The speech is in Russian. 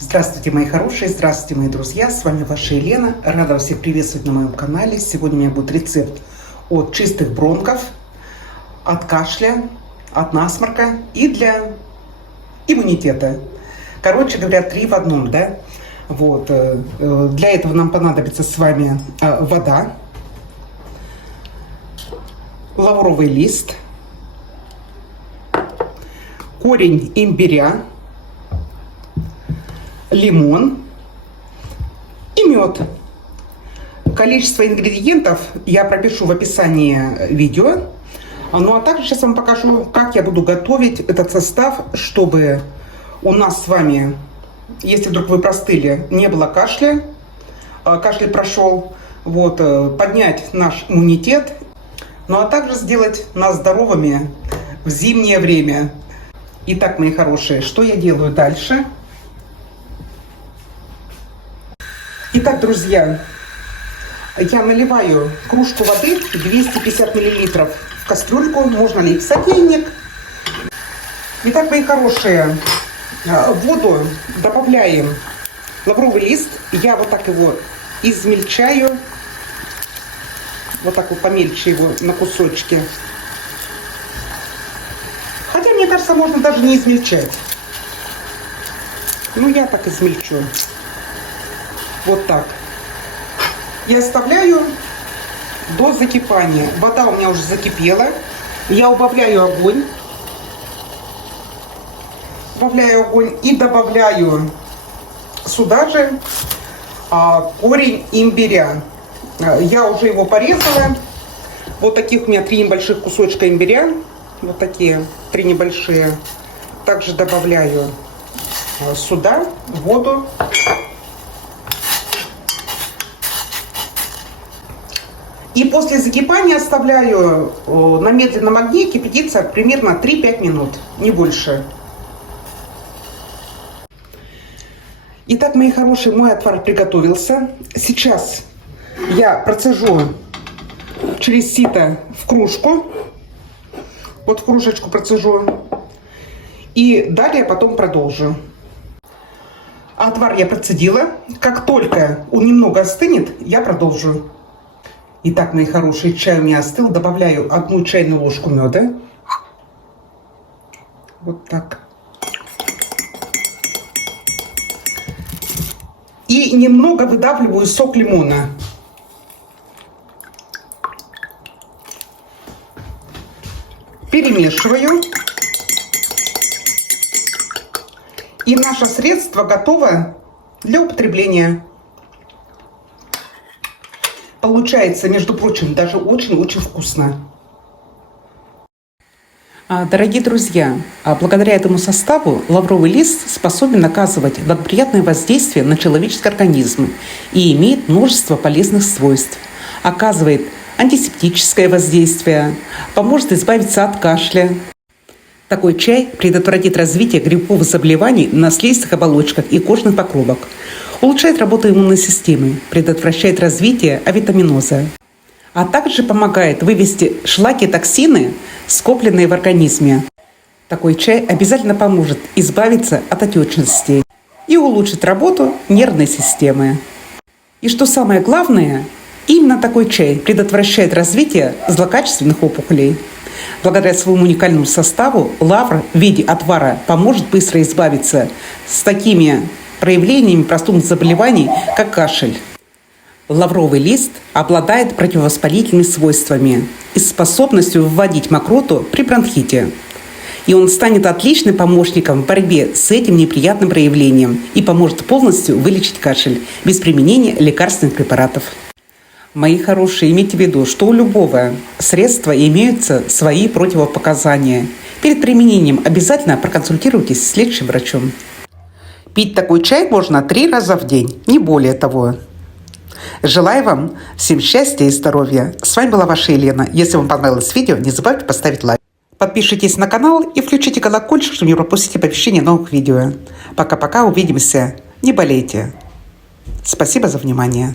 Здравствуйте, мои хорошие, здравствуйте, мои друзья, с вами ваша Елена, рада вас всех приветствовать на моем канале. Сегодня у меня будет рецепт от чистых бронхов, от кашля, от насморка и для иммунитета. Короче говоря, 3 в одном, да? Вот. Для этого нам понадобится с вами вода, лавровый лист, корень имбиря, лимон и мед. Количество ингредиентов я пропишу в описании видео. Ну а также сейчас вам покажу, как я буду готовить этот состав, чтобы у нас с вами, если вдруг вы простыли, не было кашля, кашель прошел, вот, поднять наш иммунитет, ну а также сделать нас здоровыми в зимнее время. Итак, мои хорошие, что я делаю дальше? Итак, друзья, я наливаю кружку воды 250 мл в кастрюльку, можно лить в сотейник. Итак, мои хорошие, в воду добавляем лавровый лист. Я вот так его измельчаю, вот так вот помельче его на кусочки. Хотя, мне кажется, можно даже не измельчать. Ну, я так измельчу. Вот так. Я оставляю до закипания. Вода у меня уже закипела. Я убавляю огонь. Убавляю огонь и добавляю сюда же корень имбиря. Я уже его порезала. Вот таких у меня 3 небольших кусочка имбиря. Вот такие 3 небольшие. Также добавляю сюда воду. И после закипания оставляю на медленном огне кипятиться примерно 3-5 минут, не больше. Итак, мои хорошие, мой отвар приготовился. Сейчас я процежу через сито в кружку. Вот в кружечку процежу. И далее потом продолжу. Отвар я процедила. Как только он немного остынет, я продолжу. Итак, мои хорошие, чай у меня остыл. Добавляю 1 чайную ложку меда. Вот так. И немного выдавливаю сок лимона. Перемешиваю. И наше средство готово для употребления. Получается, между прочим, даже очень-очень вкусно. Дорогие друзья, благодаря этому составу лавровый лист способен оказывать благоприятное воздействие на человеческий организм и имеет множество полезных свойств. Оказывает антисептическое воздействие, поможет избавиться от кашля. Такой чай предотвратит развитие грибковых заболеваний на слизистых оболочках и кожных покровах, улучшает работу иммунной системы, предотвращает развитие авитаминоза, а также помогает вывести шлаки и токсины, скопленные в организме. Такой чай обязательно поможет избавиться от отечности и улучшит работу нервной системы. И что самое главное, именно такой чай предотвращает развитие злокачественных опухолей. Благодаря своему уникальному составу лавр в виде отвара поможет быстро избавиться с такими проявлениями простудных заболеваний, как кашель. Лавровый лист обладает противовоспалительными свойствами и способностью выводить мокроту при бронхите. И он станет отличным помощником в борьбе с этим неприятным проявлением и поможет полностью вылечить кашель без применения лекарственных препаратов. Мои хорошие, имейте в виду, что у любого средства имеются свои противопоказания. Перед применением обязательно проконсультируйтесь с следующим врачом. Пить такой чай можно 3 раза в день, не более того. Желаю вам всем счастья и здоровья. С вами была ваша Елена. Если вам понравилось видео, не забывайте поставить лайк. Подпишитесь на канал и включите колокольчик, чтобы не пропустить оповещения новых видео. Пока-пока, увидимся. Не болейте. Спасибо за внимание.